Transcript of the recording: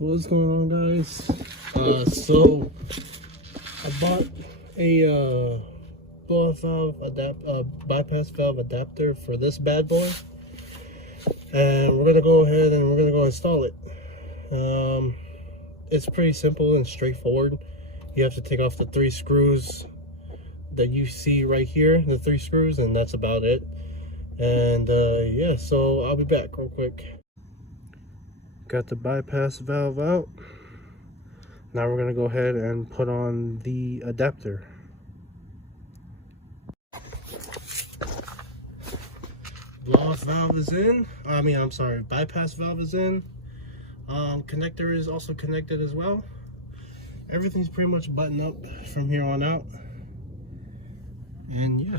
What's going on, guys? So I bought a blow-off valve bypass valve adapter for this bad boy, and we're gonna go ahead and we're gonna go install it. It's pretty simple and straightforward. You have to take off the 3 screws that you see right here, the 3 screws, and that's about it. And yeah, so I'll be back real quick. Got the bypass valve out. Now we're gonna go ahead and put on the adapter. Blow-off valve is in. I'm sorry, bypass valve is in. Connector is also connected as well. Everything's pretty much buttoned up from here on out. And yeah.